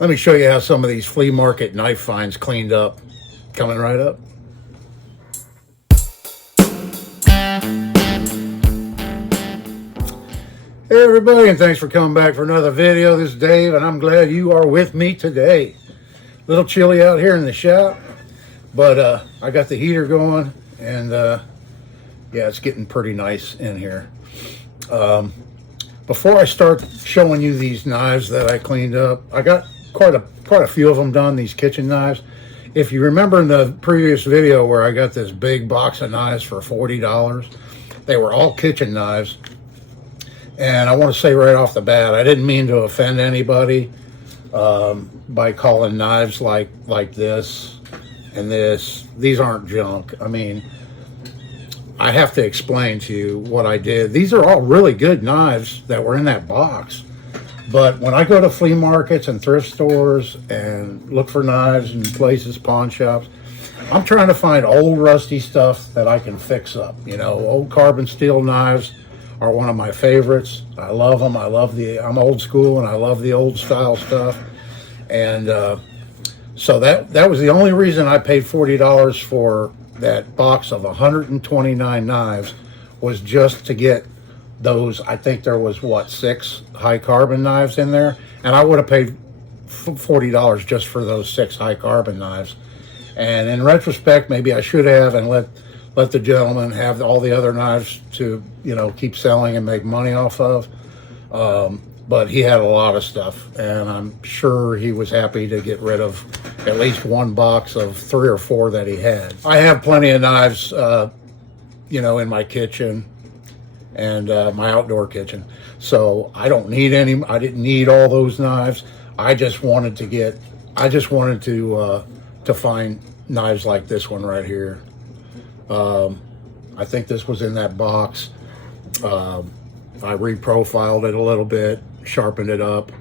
Let me show you how some of these flea market knife finds cleaned up. Coming right up. Hey everybody, and thanks for coming back for another video. This is Dave, and I'm glad you are with me today. A little chilly out here in the shop, but I got the heater going, and yeah, it's getting pretty nice in here. Before I start showing you these knives that I cleaned up, I got quite a few of them done, these kitchen knives. If you remember in the previous video where I got this big box of knives for $40, they were all kitchen knives. And I want to say right off the bat, I didn't mean to offend anybody by calling knives like this and this. These aren't junk. I mean, I have to explain to you what I did. These are all really good knives that were in that box. But when I go to flea markets and thrift stores and look for knives in places, pawn shops, I'm trying to find old rusty stuff that I can fix up. You know, old carbon steel knives are one of my favorites. I love them. I'm old school and I love the old style stuff. And so that was the only reason I paid $40 for that box of 129 knives, was just to get those. I think there was, what, 6 high carbon knives in there, and I would have paid $40 just for those 6 high carbon knives. And in retrospect, maybe I should have, and let the gentleman have all the other knives to, you know, keep selling and make money off of. But he had a lot of stuff, and I'm sure he was happy to get rid of at least one box of 3 or 4 that he had. I have plenty of knives, you know, in my kitchen and my outdoor kitchen, so I don't need any. I didn't need all those knives. I just wanted to find knives like this one right here. I think this was in that box. I reprofiled it a little bit, sharpened it up,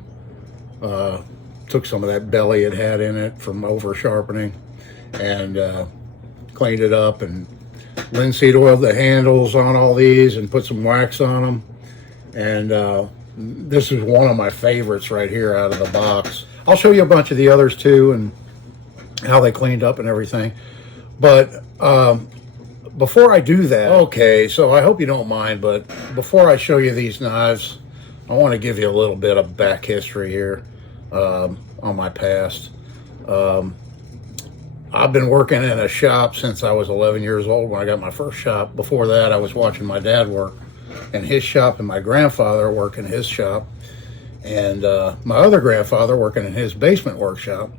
took some of that belly it had in it from over sharpening, and cleaned it up, and linseed oiled the handles on all these and put some wax on them. And this is one of my favorites right here out of the box. I'll show you a bunch of the others too and how they cleaned up and everything. But before I do that, okay, so I hope you don't mind, but before I show you these knives, I want to give you a little bit of back history here on my past. I've been working in a shop since I was 11 years old when I got my first shop. Before that, I was watching my dad work in his shop and my grandfather work in his shop, and my other grandfather working in his basement workshop.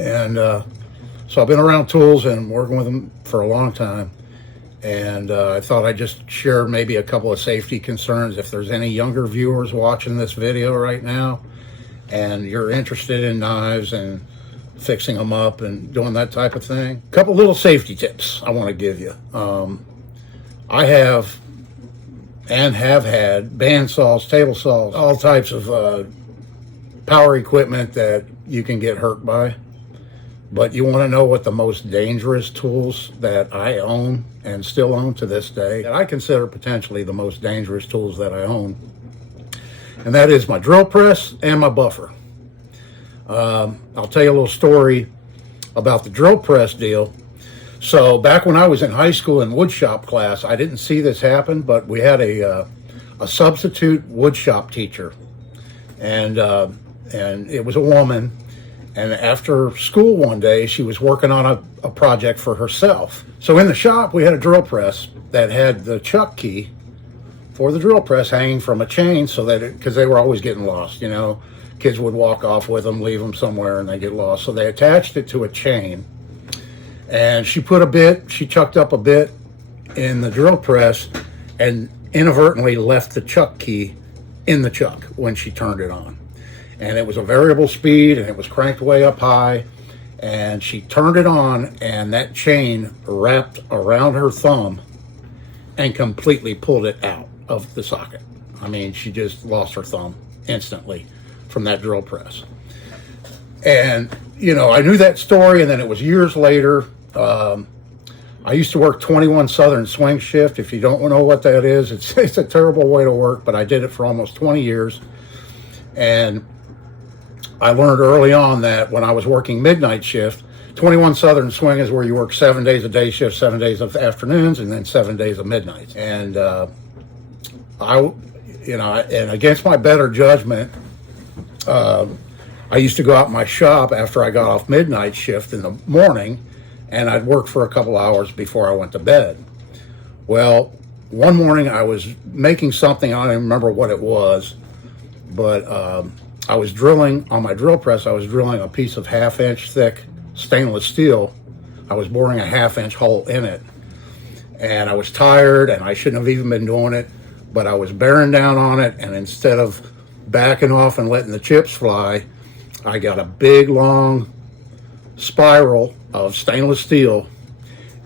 And so I've been around tools and working with them for a long time. And I thought I'd just share maybe a couple of safety concerns. If there's any younger viewers watching this video right now and you're interested in knives and fixing them up and doing that type of thing, a couple little safety tips I want to give you. I have had bandsaws, table saws, all types of power equipment that you can get hurt by. But you want to know what the most dangerous tools that I own and still own to this day, that I consider potentially the most dangerous tools that I own, and that is my drill press and my buffer. I'll tell you a little story about the drill press deal. So back when I was in high school in woodshop class, I didn't see this happen, but we had a substitute woodshop teacher, and it was a woman. And after school one day, she was working on a project for herself. So in the shop, we had a drill press that had the chuck key for the drill press hanging from a chain, so that because they were always getting lost, you know, kids would walk off with them, leave them somewhere, and they get lost. So they attached it to a chain, and she chucked up a bit in the drill press and inadvertently left the chuck key in the chuck when she turned it on. And it was a variable speed, and it was cranked way up high, and she turned it on, and that chain wrapped around her thumb and completely pulled it out of the socket. I mean, she just lost her thumb instantly from that drill press. And, you know, I knew that story, and then it was years later. I used to work 21 Southern swing shift. If you don't know what that is, it's a terrible way to work, but I did it for almost 20 years. And I learned early on that when I was working midnight shift, 21 Southern Swing is where you work 7 days of day shift, 7 days of afternoons, and then 7 days of midnights. And and against my better judgment, I used to go out in my shop after I got off midnight shift in the morning, and I'd work for a couple hours before I went to bed. Well, one morning I was making something, I don't even remember what it was, but I was drilling on my drill press. I was drilling a piece of 1/2 inch thick stainless steel. I was boring a 1/2 inch hole in it, and I was tired, and I shouldn't have even been doing it, but I was bearing down on it, and instead of backing off and letting the chips fly, I got a big long spiral of stainless steel,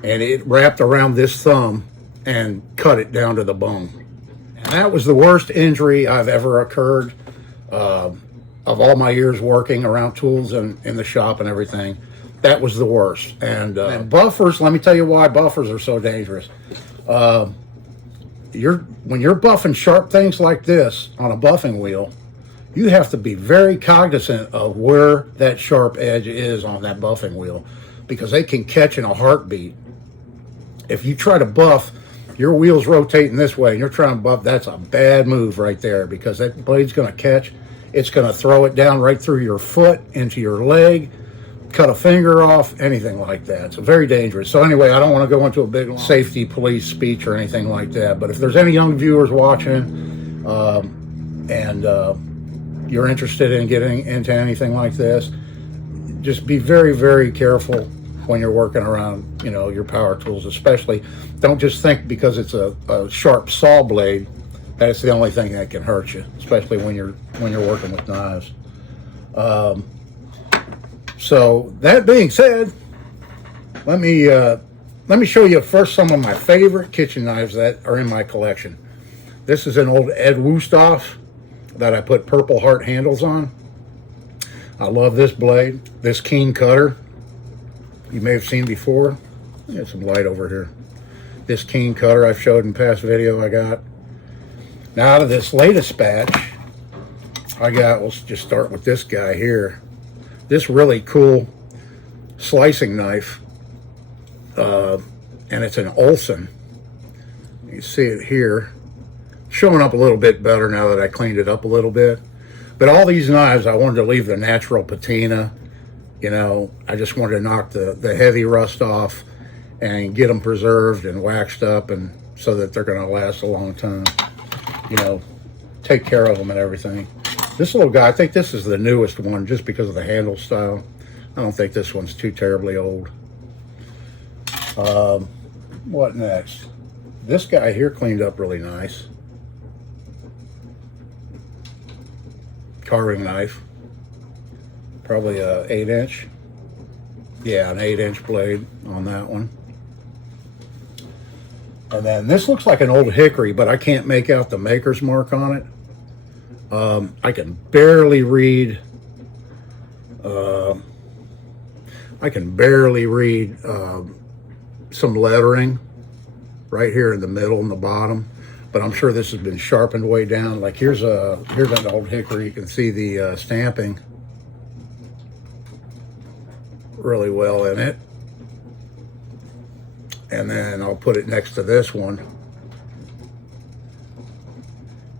and it wrapped around this thumb and cut it down to the bone. And that was the worst injury I've ever occurred of all my years working around tools and in the shop and everything. That was the worst. And buffers, let me tell you why buffers are so dangerous. When you're buffing sharp things like this on a buffing wheel, you have to be very cognizant of where that sharp edge is on that buffing wheel, because they can catch in a heartbeat. If you try to buff, your wheel's rotating this way and you're trying to buff, that's a bad move right there, because that blade's going to catch. It's going to throw it down right through your foot, into your leg, cut a finger off, anything like that. It's very dangerous. So anyway, I don't want to go into a big safety police speech or anything like that, but if there's any young viewers watching and you're interested in getting into anything like this, just be very, very careful when you're working around, your power tools, especially. Don't just think because it's a sharp saw blade that it's the only thing that can hurt you, especially when you're working with knives. So that being said, let me show you first some of my favorite kitchen knives that are in my collection. This is an old Ed Wusthof that I put Purple Heart handles on. I love this blade, this keen cutter. You may have seen before. There's some light over here. This keen cutter I've showed in past video I got. Now out of this latest batch, let's just start with this guy here. This really cool slicing knife, and it's an Olsen. You see it here. Showing up a little bit better now that I cleaned it up a little bit. But all these knives, I wanted to leave the natural patina. I just wanted to knock the heavy rust off and get them preserved and waxed up, and so that they're going to last a long time. Take care of them and everything. This little guy, I think this is the newest one just because of the handle style. I don't think this one's too terribly old. What next? This guy here cleaned up really nice. Carving knife. Probably a 8-inch. Yeah, an 8-inch blade on that one. And then this looks like an old hickory, but I can't make out the maker's mark on it. I can barely read some lettering right here in the middle and the bottom, but I'm sure this has been sharpened way down. Like here's an old hickory. You can see the stamping really well in it. And then I'll put it next to this one.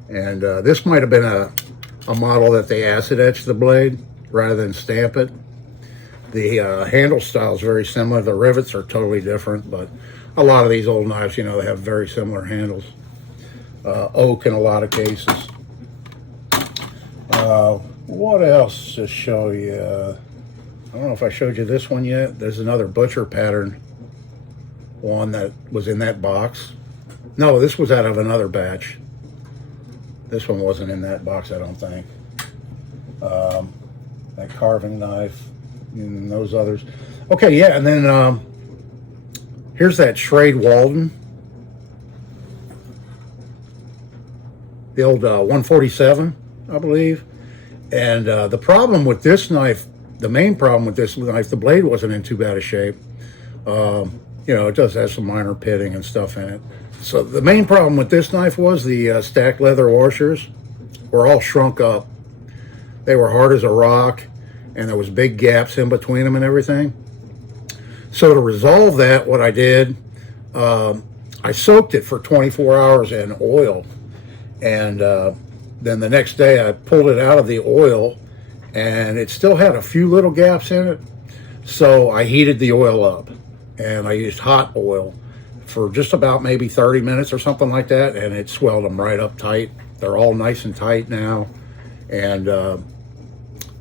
And this might have been a model that they acid etched the blade rather than stamp it. The handle style is very similar. The rivets are totally different, but a lot of these old knives, they have very similar handles. Oak in a lot of cases. What else to show you? I don't know if I showed you this one yet. There's another butcher pattern one that was in that box. No, this was out of another batch. This one wasn't in that box, I don't think. That carving knife and those others. Okay, yeah, and then here's that Schrade-Walden. The old 147, I believe. And the problem with this knife, the main problem with this knife, the blade wasn't in too bad a shape. It does have some minor pitting and stuff in it. So the main problem with this knife was the stacked leather washers were all shrunk up. They were hard as a rock, and there was big gaps in between them and everything. So to resolve that, what I did, I soaked it for 24 hours in oil, and then the next day I pulled it out of the oil, and it still had a few little gaps in it. So I heated the oil up, and I used hot oil for just about maybe 30 minutes or something like that, and it swelled them right up tight. They're all nice and tight now, and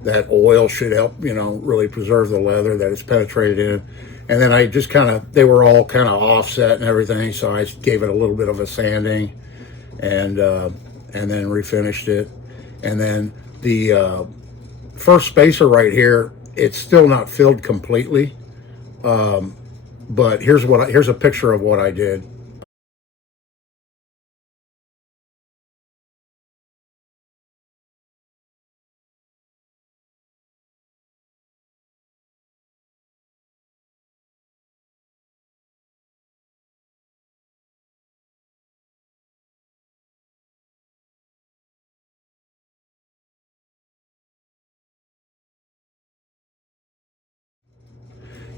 that oil should help, you know, really preserve the leather that it's penetrated in. And then I just they were all kind of offset and everything, so I gave it a little bit of a sanding, and then refinished it. And then the first spacer right here, it's still not filled completely, but here's a picture of what I did.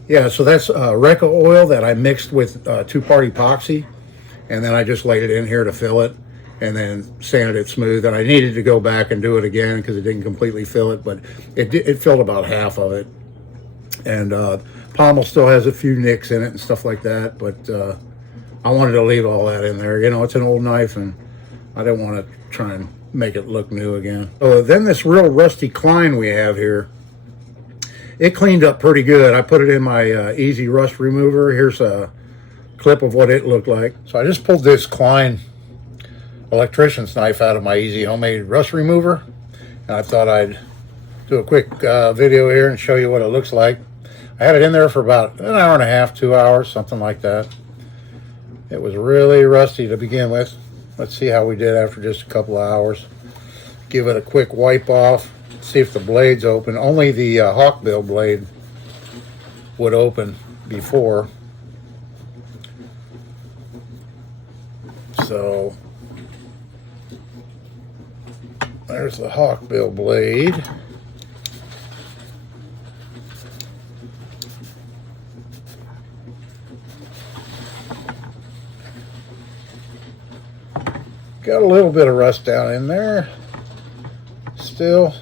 Yeah, so that's Recca oil that I mixed with two-part epoxy, and then I just laid it in here to fill it, and then sanded it smooth. And I needed to go back and do it again because it didn't completely fill it, but it filled about half of it. And pommel still has a few nicks in it and stuff like that, but I wanted to leave all that in there. You know, it's an old knife, and I didn't want to try and make it look new again. Then this real rusty Klein we have here, it cleaned up pretty good. I put it in my easy rust remover. Here's a clip of what it looked like. So I just pulled this Klein electrician's knife out of my easy homemade rust remover, and I thought I'd do a quick video here and show you what it looks like. I had it in there for about an hour and a half, 2 hours, something like that. It was really rusty to begin with. Let's see how we did after just a couple of hours. Give it a quick wipe off. See if the blade's open. Only the hawkbill blade would open before. So there's the hawkbill blade. Got a little bit of rust down in there still.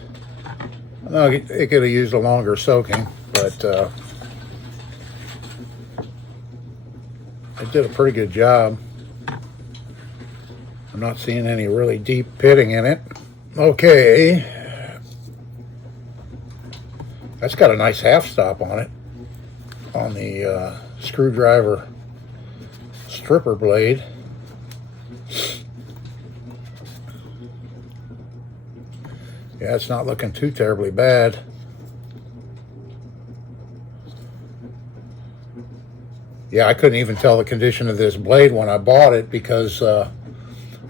No, it could have used a longer soaking, but I did a pretty good job. I'm not seeing any really deep pitting in it. Okay. That's got a nice half stop on it, on the screwdriver stripper blade. Yeah, it's not looking too terribly bad. Yeah, I couldn't even tell the condition of this blade when I bought it because I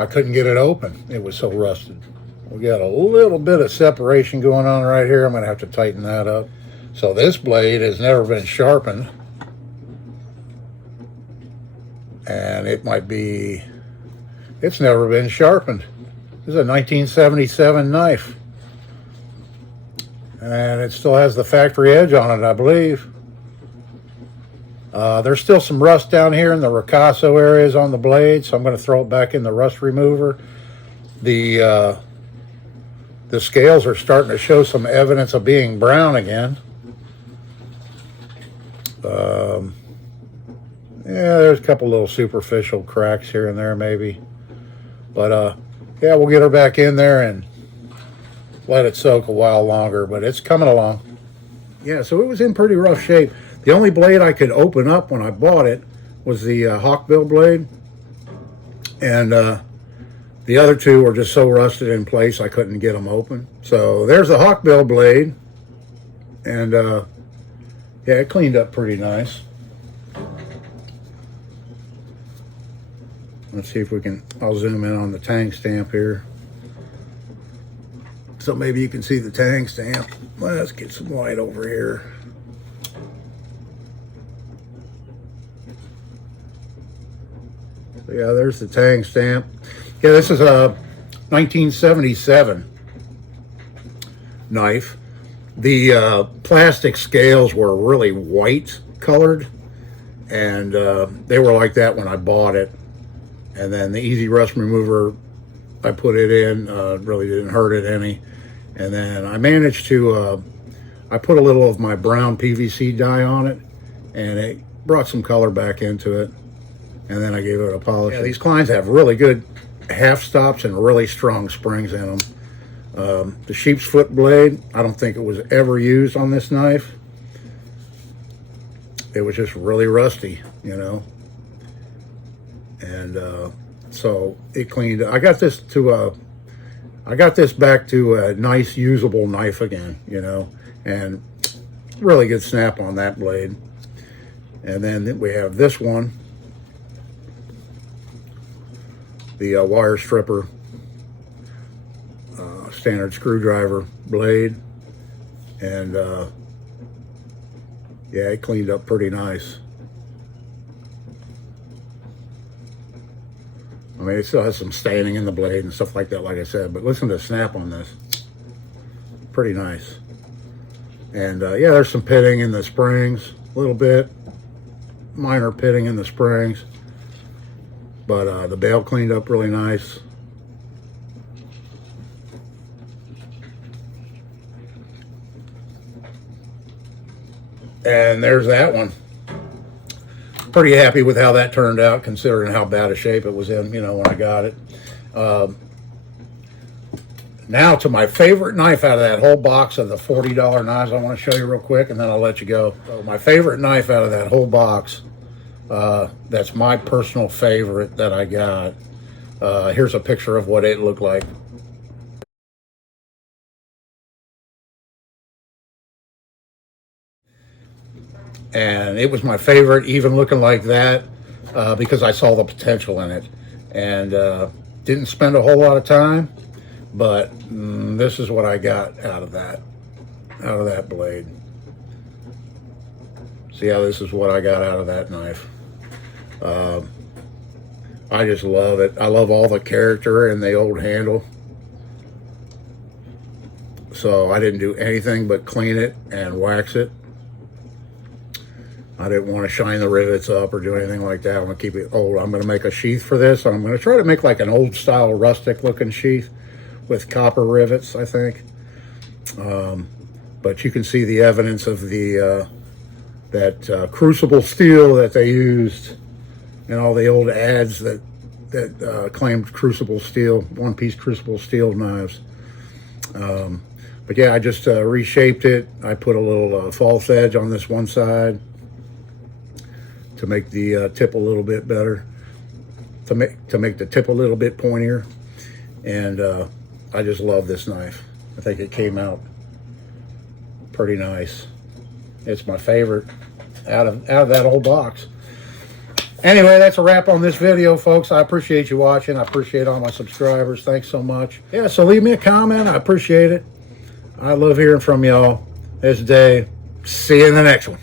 couldn't get it open. It was so rusted. We got a little bit of separation going on right here. I'm going to have to tighten that up. So this blade has never been sharpened. And it's never been sharpened. This is a 1977 knife. And it still has the factory edge on it, I believe. There's still some rust down here in the ricasso areas on the blade, so I'm going to throw it back in the rust remover. The scales are starting to show some evidence of being brown again. Yeah, there's a couple little superficial cracks here and there maybe. But yeah, we'll get her back in there and let it soak a while longer, but it's coming along. Yeah, so it was in pretty rough shape. The only blade I could open up when I bought it was the hawkbill blade, and the other two were just so rusted in place I couldn't get them open. So there's the hawkbill blade, and yeah, it cleaned up pretty nice. Let's see if we can, I'll zoom in on the tang stamp here. So maybe you can see the tang stamp. Let's get some light over here. So yeah, there's the tang stamp. Yeah, this is a 1977 knife. The plastic scales were really white colored, and they were like that when I bought it. And then the easy rust remover, I put it in, really didn't hurt it any. And then I managed to, I put a little of my brown PVC dye on it, and it brought some color back into it. And then I gave it a polish. Yeah, these Kleins have really good half stops and really strong springs in them. The sheep's foot blade, I don't think it was ever used on this knife. It was just really rusty, you know. And so it cleaned. I got this back to a nice usable knife again, you know, and really good snap on that blade. And then we have this one, the wire stripper, standard screwdriver blade, and yeah, it cleaned up pretty nice. I mean, it still has some staining in the blade and stuff like that, like I said, but listen to the snap on this. Pretty nice. And yeah, there's some pitting in the springs, a little bit. Minor pitting in the springs. But the bail cleaned up really nice. And there's that one. Pretty happy with how that turned out, considering how bad a shape it was in, you know, when I got it. Now to my favorite knife out of that whole box of the $40 knives. I want to show you real quick, and then I'll let you go. So my favorite knife out of that whole box, that's my personal favorite that I got. Here's a picture of what it looked like. And it was my favorite, even looking like that, because I saw the potential in it. And didn't spend a whole lot of time, but this is what I got out of that blade. See how this is what I got out of that knife. I just love it. I love all the character in the old handle. So I didn't do anything but clean it and wax it. I didn't want to shine the rivets up or do anything like that. I want to keep it old. I'm going to make a sheath for this. I'm going to try to make like an old style rustic looking sheath with copper rivets, I think. But you can see the evidence of the that crucible steel that they used in all the old ads that claimed crucible steel, one-piece crucible steel knives. But yeah, I just reshaped it. I put a little false edge on this one side to make the tip a little bit better, to make the tip a little bit pointier. And I just love this knife. I think it came out pretty nice. It's my favorite out of that old box. Anyway, that's a wrap on this video, folks. I appreciate you watching. I appreciate all my subscribers. Thanks so much. Yeah, so leave me a comment. I appreciate it. I love hearing from y'all this day. See you in the next one.